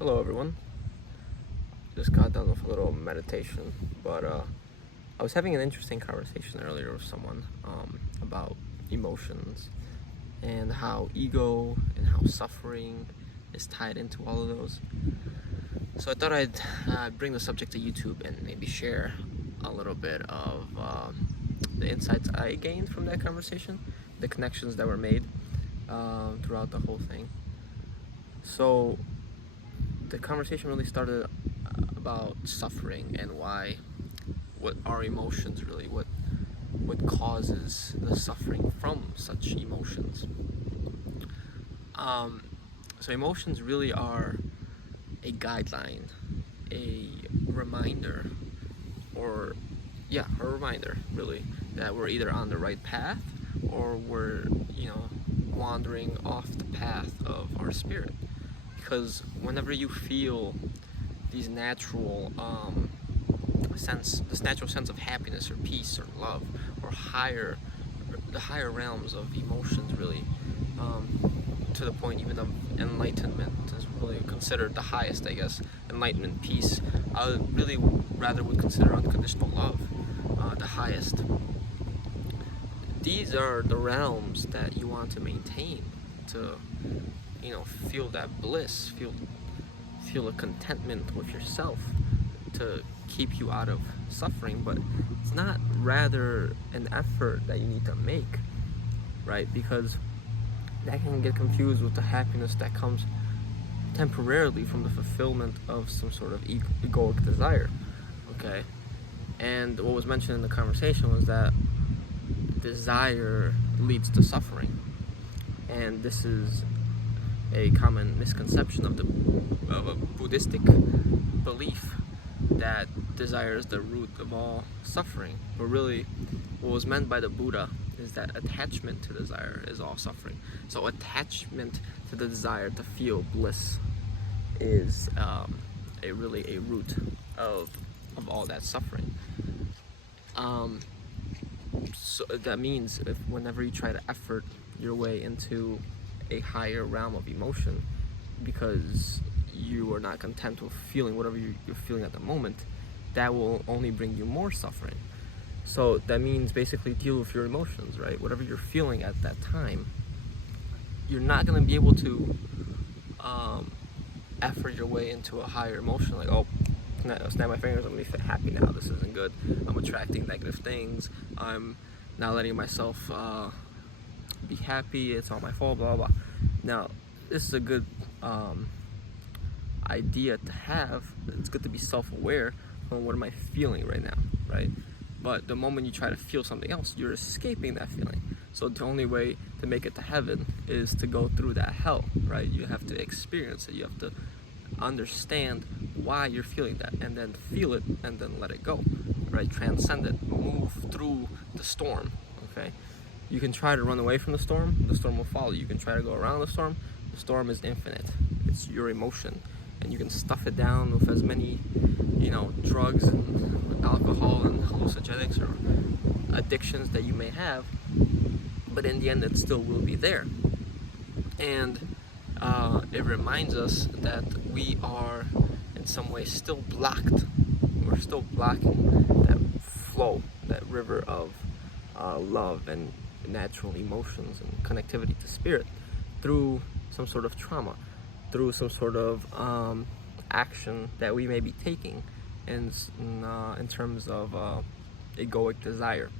Hello, everyone. Just got done with a little meditation, but I was having an interesting conversation earlier with someone about emotions and how ego and how suffering is tied into all of those. So I thought I'd bring the subject to YouTube and maybe share a little bit of the insights I gained from that conversation, the connections that were made throughout the whole thing. So the conversation really started about suffering and what our emotions really, what causes the suffering from such emotions. So emotions really are a guideline, a reminder, a reminder really that we're either on the right path or we're wandering off the path of our spirit. Because whenever you feel these natural this natural sense of happiness or peace or love or the higher realms of emotions, really, to the point even of enlightenment is really considered the highest, I guess. Enlightenment, peace. I really rather would consider unconditional love the highest. These are the realms that you want to maintain to, feel that bliss, feel a contentment with yourself, to keep you out of suffering. But it's not rather an effort that you need to make, right? Because that can get confused with the happiness that comes temporarily from the fulfillment of some sort of egoic desire, okay? And what was mentioned in the conversation was that desire leads to suffering, and this is a common misconception of a Buddhistic belief that desire is the root of all suffering. But really, what was meant by the Buddha is that attachment to desire is all suffering. So attachment to the desire to feel bliss is a root of all that suffering. So that means whenever you try to effort your way into a higher realm of emotion because you are not content with feeling whatever you're feeling at the moment, that will only bring you more suffering. So that means basically deal with your emotions, right? Whatever you're feeling at that time, you're not going to be able to effort your way into a higher emotion, like, oh, snap my fingers, I'm going to be happy now, this isn't good, I'm attracting negative things, I'm not letting myself be happy, it's all my fault, blah, blah, blah. Now, this is a good idea to have. It's good to be self-aware on what am I feeling right now, right? But the moment you try to feel something else, you're escaping that feeling. So the only way to make it to heaven is to go through that hell, right? You have to experience it. You have to understand why you're feeling that, and then feel it, and then let it go, right? Transcend it. Move through the storm, okay? You can try to run away from the storm will follow you. You can try to go around the storm is infinite. It's your emotion, and you can stuff it down with as many, drugs and alcohol and hallucinogenics or addictions that you may have, but in the end it still will be there. And it reminds us that we are in some way still blocked. We're still blocking that flow, that river of love and natural emotions and connectivity to spirit through some sort of trauma, through some sort of action that we may be taking in terms of egoic desire.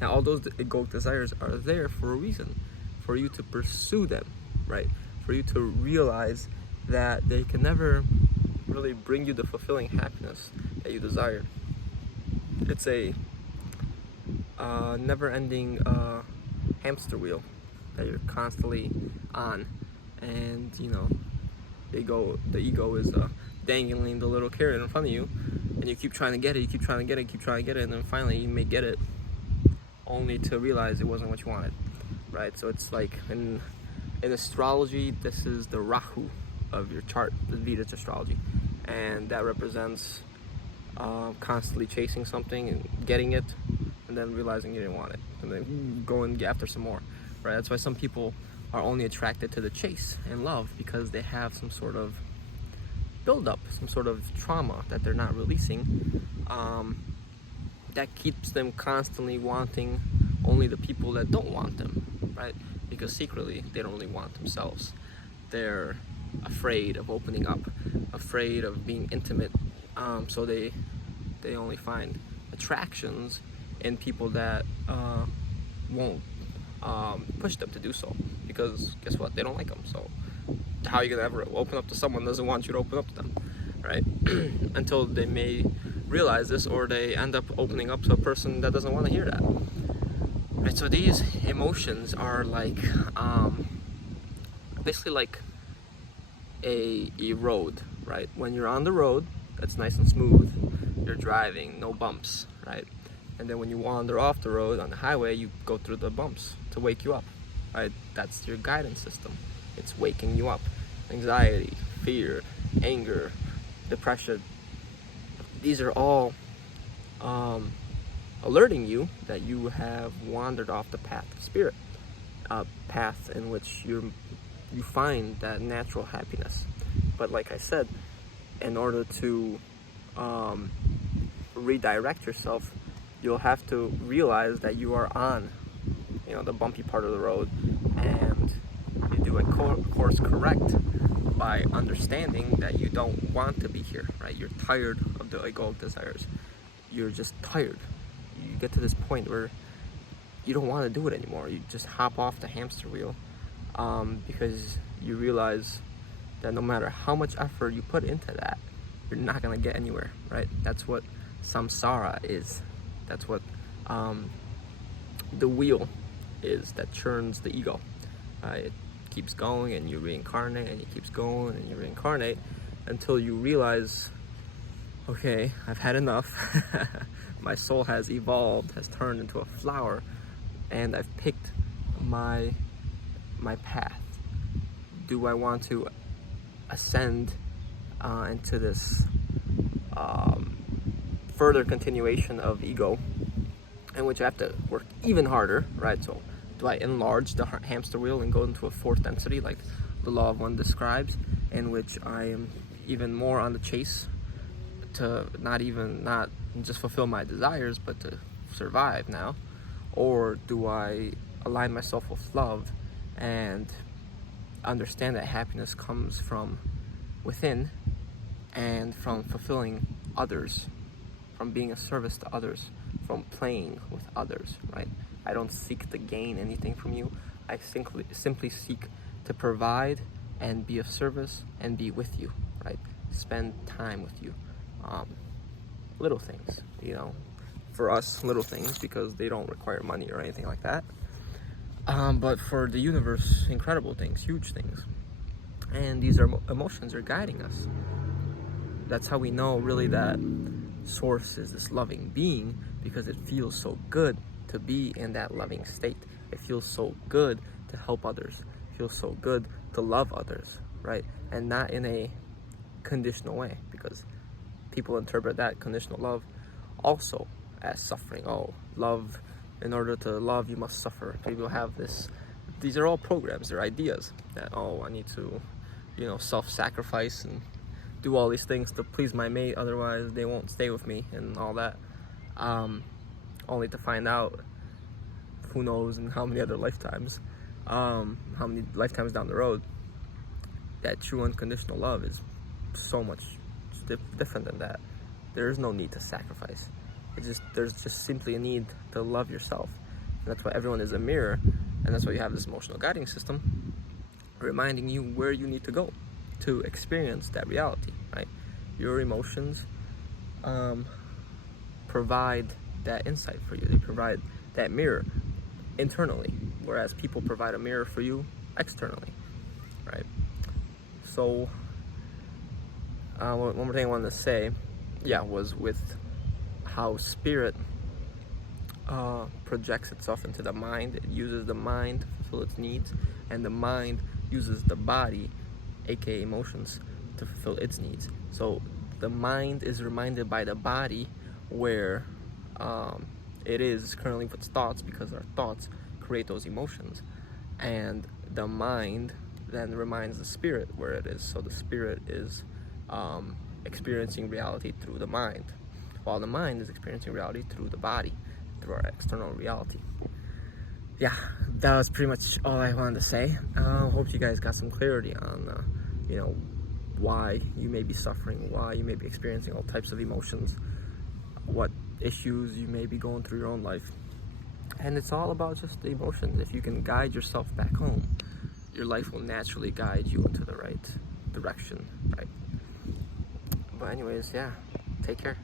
Now, all those egoic desires are there for a reason, for you to pursue them, right? For you to realize that they can never really bring you the fulfilling happiness that you desire. It's a never-ending hamster wheel that you're constantly on, and the ego is dangling the little carrot in front of you, and you keep trying to get it, and then finally you may get it, only to realize it wasn't what you wanted, right? So it's like in astrology, this is the Rahu of your chart, the Vedic astrology, and that represents constantly chasing something and getting it, and then realizing you didn't want it, and then going after some more, right? That's why some people are only attracted to the chase and love, because they have some sort of buildup, some sort of trauma that they're not releasing, that keeps them constantly wanting only the people that don't want them, right? Because secretly they don't really want themselves. They're afraid of opening up, afraid of being intimate, so they only find attractions in people that won't push them to do so, because guess what, they don't like them. So how are you gonna ever open up to someone who doesn't want you to open up to them, right? Until they may realize this, or they end up opening up to a person that doesn't want to hear that, right? So these emotions are like basically like a road, right? When you're on the road, that's nice and smooth, you're driving, no bumps, right? And then when you wander off the road on the highway, you go through the bumps to wake you up, right? That's your guidance system. It's waking you up. Anxiety, fear, anger, depression, these are all alerting you that you have wandered off the path of spirit, a path in which you find that natural happiness. But like I said, in order to redirect yourself, you'll have to realize that you are on, the bumpy part of the road, and you do a course correct by understanding that you don't want to be here, right? You're tired of the egoic desires. You're just tired. You get to this point where you don't want to do it anymore. You just hop off the hamster wheel, because you realize that no matter how much effort you put into that, you're not going to get anywhere, right? That's what samsara is. That's what the wheel is that churns the ego. It keeps going, and you reincarnate, and it keeps going, and you reincarnate until you realize, okay, I've had enough. My soul has evolved, has turned into a flower, and I've picked my path. Do I want to ascend into this further continuation of ego, in which I have to work even harder, right? So do I enlarge the hamster wheel and go into a fourth density like the Law of One describes, in which I am even more on the chase to not just fulfill my desires, but to survive now? Or do I align myself with love and understand that happiness comes from within, and from fulfilling others, from being a service to others, from playing with others, right? I don't seek to gain anything from you. I simply seek to provide and be of service and be with you, right? Spend time with you. Little things, for us, little things, because they don't require money or anything like that. But for the universe, incredible things, huge things. And these are emotions are guiding us. That's how we know really that Source is this loving being, because it feels so good to be in that loving state. It feels so good to help others. It feels so good to love others, right? And not in a conditional way, because people interpret that conditional love also as suffering. Oh, love, in order to love, you must suffer. People have these are all programs, they're ideas that, oh, I need to, self-sacrifice and do all these things to please my mate, otherwise they won't stay with me, and all that. Only to find out, who knows in how many other lifetimes, how many lifetimes down the road, that true unconditional love is so much different than that. There is no need to sacrifice. There's just simply a need to love yourself. And that's why everyone is a mirror, and that's why you have this emotional guiding system reminding you where you need to go to experience that reality, right? Your emotions provide that insight for you. They provide that mirror internally, whereas people provide a mirror for you externally, right? So one more thing I wanted to say, was with how spirit projects itself into the mind. It uses the mind to fulfill its needs, and the mind uses the body, aka emotions, to fulfill its needs. So the mind is reminded by the body where it is currently with its thoughts, because our thoughts create those emotions, and the mind then reminds the spirit where it is. So the spirit is experiencing reality through the mind, while the mind is experiencing reality through the body, through our external reality. Yeah, that was pretty much all I wanted to say. Hope you guys got some clarity on, why you may be suffering, why you may be experiencing all types of emotions, what issues you may be going through your own life. And it's all about just the emotions. If you can guide yourself back home, your life will naturally guide you into the right direction, right? But anyways, yeah, take care.